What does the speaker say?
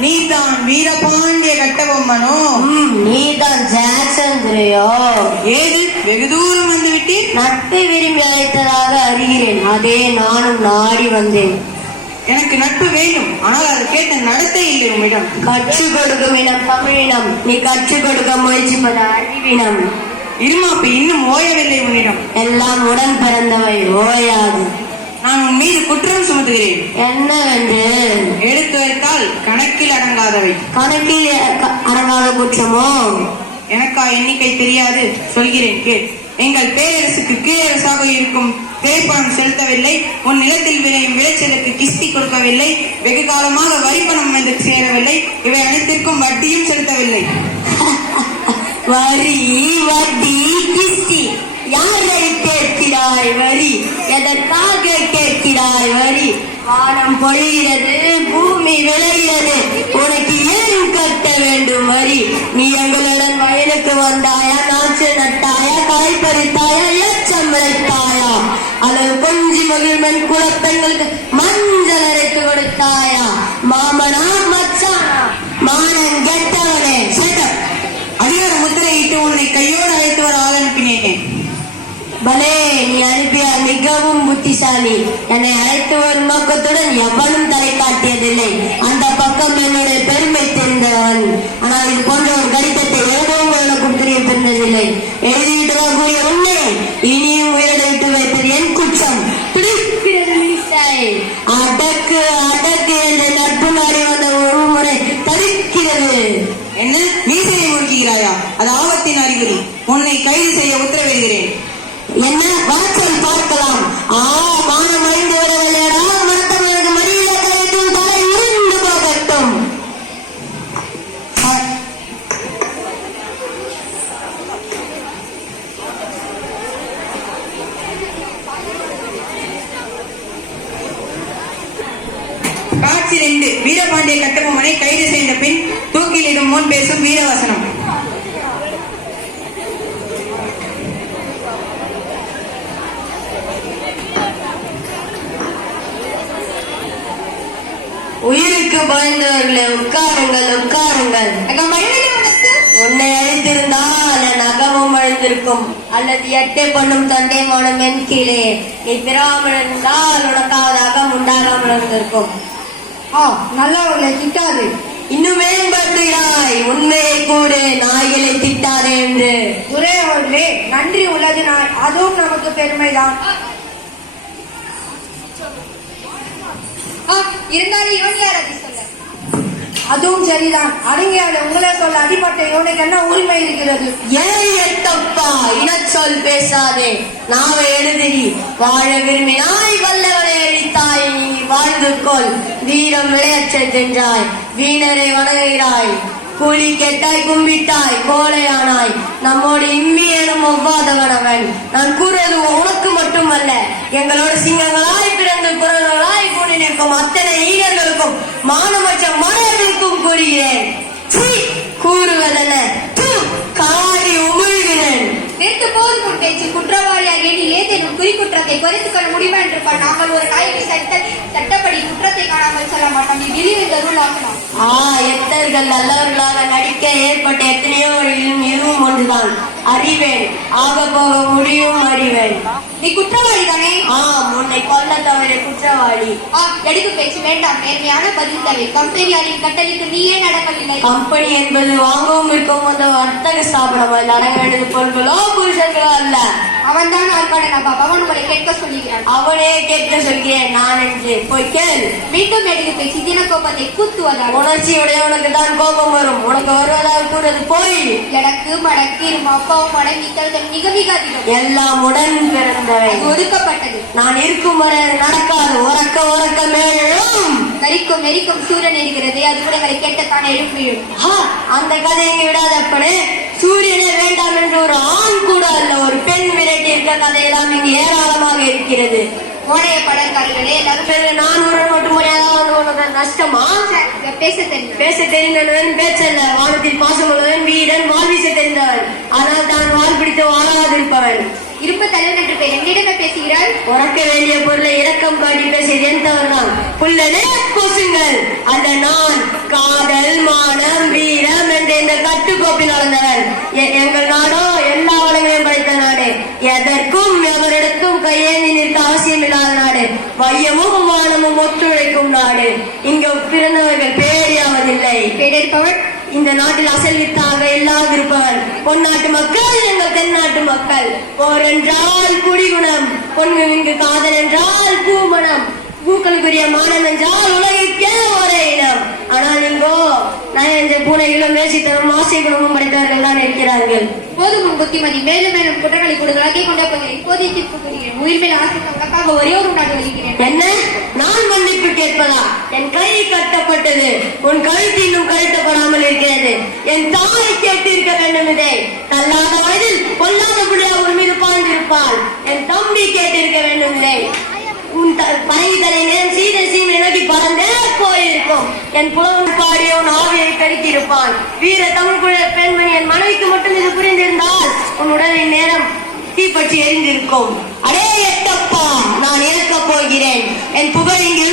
நீதான் வீரபாண்டிய கட்டபொம்மனோ? நீதான் ஜாக்சந்திரையோ ஏது? வெகு தூரம் வந்து விட்டீர் நட்பை விரும்பி அழைத்ததாக அறிகிறேன். அதே நானும் நாடி வந்தேன். எனக்கு நட்பு வேண்டும். ஆனால் அது கேட்ட நடத்தை இல்லை உம்மிடம். கற்றுக் கொடுக்கும் இனம் தமிழினம். நீ கற்றுக் கொடுக்க முயற்சிப்பது அறிவினம். இருமாப்பு இன்னும் ஓயவில்லை உன்னிடம். எல்லாம் உடன் பிறந்தவை ஓயாது. நான் உன் மீது குற்றம் சுமத்துகிறேன். என்னவென்று? எடுத்து வைத்தால் கணக்கில் அடங்காதவை. கணக்கில் அடங்காத குற்றமோ? எனக்கா எண்ணிக்கை தெரியாது. சொல்கிறேன் கேள். எங்கள் பேரரசுக்கு கீழரசாக இருக்கும் திரைப்பணம் செலுத்தவில்லை. உன் நிலத்தில் விளையும் விளைச்சலுக்கு கிஸ்தி கொடுக்கவில்லை. வெகு காலமாக வரிப்பணம் வந்து சேரவில்லை. இவை அனைத்திற்கும் வட்டியும் செலுத்தவில்லை. வரி வட்டி கிஸ்தி. யாரை கேட்கிறாய் வரி. எதற்காக கேட்கிறாய் வரி? வானம் பொழிகிறது பூமி விளைகிறது. உனக்கு ஏன் கட்ட வேண்டும் வரி? நீ எங்களுடன் வயலுக்கு வந்தாயா நாற்று நட்டாயா காய் பறித்தாயா ஏச்சம் விளைத்தாயா அல்லது கொஞ்சி மகிழ்வன் குலப்பெண்களுக்கு மஞ்சள் அரைத்து கொடுத்தாயா? மாமனா மச்சானா மிகவும் புத்திசாலி. என்னை அழைத்து வரும் நோக்கத்துடன் எவனும் தலை காட்டியதில்லை. அந்த பக்கம் என்னுடைய பெருமை தெரிந்தவன். ஆனால் இது போன்ற ஒரு கடிதத்தை எழுதவும் எனக்கு தெரியப்பெறதில்லை எழுதிட்டு வரக்கூடிய உன்னை இனியும் உயிரிழத்து வைப்பது என் குற்றம். அடக்கு அடக்கு என்ற நட்பு நாடி வந்த ஒரு முறை தடுக்கிறது என்ன? மீசையை முறுக்குகிறாயா அது ஆபத்தின் அறிகுறி. உன்னை கைது செய்ய உத்தரவிடுகிறேன். என்ன? வாசல் பார்க்கலாம். ஆ காட்சி ரெண்டு வீரபாண்டிய கட்டபொம்மனை கைது செய்த பின் தூக்கிலிடும் முன் பேசும் வீரவசனம். உயிருக்கு பயந்தவர்களே உட்காருங்கள் உட்காருங்கள். உன்னை அழித்திருந்தால் என் அகமும் அழிந்திருக்கும் அல்லது எட்டை பண்ணும் தந்தை மனம் என் கீழே. நீ பிராமல் இருந்தால் உனக்காவது அகம் உண்டாகாமல் இருந்திருக்கும். ஆ நல்லவர்களை திட்டாது. இன்னும் மேம்படுத்துகிறாய். உண்மையை கூறு நாய்களை திட்டாதே என்று. ஒரே அவர்களே நன்றி உள்ளது நான் அதுவும் நமக்கு பெருமைதான். இருந்தாலும் இவன் யார் சொல்ல அதுவும் சரிதான். அறிஞர் உங்களை சொல்ல அடிப்பட்ட இவனுக்கு என்ன உரிமை இருக்கிறது? ஏன் எட்டப்பா இனச்சொல் பேசாதே. நாம எழுதி வாழ விரும்பினாய் வல்லவனை அழித்தாய் நீ வாழ்ந்து கொள். வீரம் விளையச் சென்றாய் வீணரை வணங்குகிறாய். கூலி கேட்டாய் கும்பிட்டாய் கோழையானாய். நம்மோடு இம்மி எனும் ஒவ்வாதவனவன் நான் கூறுவது உனக்கு மட்டுமல்ல. எங்களோட சிங்கங்களாய் பிறந்து குரல்களாய் கூடி நிற்கும் அத்தனை ஈரர்களுக்கும் மானமற்ற மனிதர்களுக்கும் கூறுகிறேன். கூறுவதென. கூறுவதென்ன காரி உமிழ்கிறேன் நேற்று போது உன் பேச்சு குற்றவாளியாக எண்ணி குறிக்குற்றத்தை குறைத்துக் கொள்ள முடியுமா என்று. நாங்கள் ஒரு கல்வி சட்ட சட்டப்படி குற்றத்தை காணாமல் சொல்ல மாட்டோம். நீ விரிவு தருளாக்கலாம் ஆ எத்தர்கள் நல்லவர்களாக நடிக்க ஏற்பட்ட எத்தனையோ இதுவும் ஒன்றுதான். அறிவேன். ஆக போக முடியும் அறிவேன். நீ குற்றவாளி தானே? ஆம் உன்னை கொல்ல தவிர குற்றவாளி. ஆ எடுக்கு பேச்சு வேண்டாம். நேர்மையான பதில் தவி கம்பெனியாரின் கட்டளைக்கு நீயே நடக்கவில்லை கம்பெனி என்பது வாங்கவும் விற்கவும் வந்த வர்த்தக ஸ்தாபனம் அதில் அடங்க வேண்டியது பொருட்களோ புருஷர்களோ அல்ல. அவன் தான் ஆழ்வாட நபா அவன் உங்களை கேட்க சொல்லுகிறான். அவனே கேட்க சொல்கிறேன் நான் என்று. போய் கேள். மீண்டும் எடுக்கு பேச்சு தின கோபத்தை குத்துவதால். உணர்ச்சி உடையவனுக்கு தான் கோபம் வரும். உனக்கு வருவதாக கூறது போய். எடக்கு மடக்கு இருமா அப்பாவும் மடங்கித்தல் மிக மிக அதிகம். எல்லாம் உடன் பிறந்தவை. ஒதுக்கப்பட்டது. நான் இருக்கும் வரை நடக்காது. உறக்க உறக்க மேலும் நரிக்கும் நெரிக்கும் சூரியன் இருக்கிறது அது கூட எங்களை கேட்டத்தானே எழுப்பியும். அந்த கதை இங்க விடாதப்பனே சூரியனே வேண்டாம் என்று ஒரு ஆண் கூட அல்ல ஒரு பெண் கதையெல்லாம் இங்கு ஏராளமாக இருக்கிறது. கோடைய படற்காரர்களே எல்லாரும் நான் ஒரு முடியாத உனக்கு நஷ்டமா? பேச தெரியும் பேச தெரிந்தவன் பேச்சல்ல வானத்தில் பாசமுள்ளவன் வீரன் வால் வீச தெரிந்தவன். ஆனால் தான் வால் பிடித்து வாழாதிருப்பவன். இருப்பு தலைவன் என்று பெயர் என்னிடமே பேசுகிறாள்? உறக்க வேண்டிய பொருளை இறக்க பட்டம் பாடி பேசியது என் தவறுதான் புல்லனே கொசுங்கள். அந்த நான் காதல் மானம் வீரம் என்ற இந்த கட்டுக்கோப்பில் வளர்ந்தவன் எங்கள் நாடோ வையமும் வானமும் ஒத்துழைக்கும் நாடு. இங்கு பிறந்தவர்கள் பேடியாவதில்லை பேடெடுப்பவன் இந்த நாட்டில் அசல் வித்தாக இல்லாதிருப்பவன் பொன்னாட்டு மக்கள் எங்கள் தென்னாட்டு மக்கள். போர் என்றால் குடிகுணம் பொண்ணு இங்கு காதல் என்றால் பூமணம். பூக்களுக்குரிய மானம் என்றால் உலகிற்கே ஒரே இனம். ஆனால் இங்கோ நான் என்ற பூனைகளும் நேசித்தனும் ஆசை குணமும் படைத்தவர்கள் தான் இருக்கிறார்கள். போதும் புத்திமதி மேலும் மேலும் குற்றங்களை கொடுக்கலாக்கி கொண்டே போகிறேன் இப்போதைய தீர்ப்பு கூறுகிறேன் உயிர் மேல் ஆசை ஒரே ஒரு நாடு என்ன? நான் மன்னிப்பு கேட்பதா? என் கை கட்டப்பட்டது. உன் கழுத்து இன்னும் கழுத்தப்படாமல் இருக்கிறது. என் தாய் கேட்டிருக்க வேண்டும் இதை. தள்ளாத வயதில் கொல்லாத பிள்ளையா உன் மீது பாய்ந்திருப்பாள். என் தம்பி கேட்டிருக்க வேண்டும் இதை. உன் த- பனைதலை நேரம் சீதை என் புலவன் பாடிய உன் ஆவியை பெருக்கி வீர தமிழ் குழ பெண்மணி என் மனைவிக்கு மட்டும் இது புரிந்திருந்தால் உன் உடலின் நேரம் தீப்பற்றி எரிந்திருக்கும். அடே எட்டப்பா நான் இறக்க போகிறேன். என் புகழ் இங்கே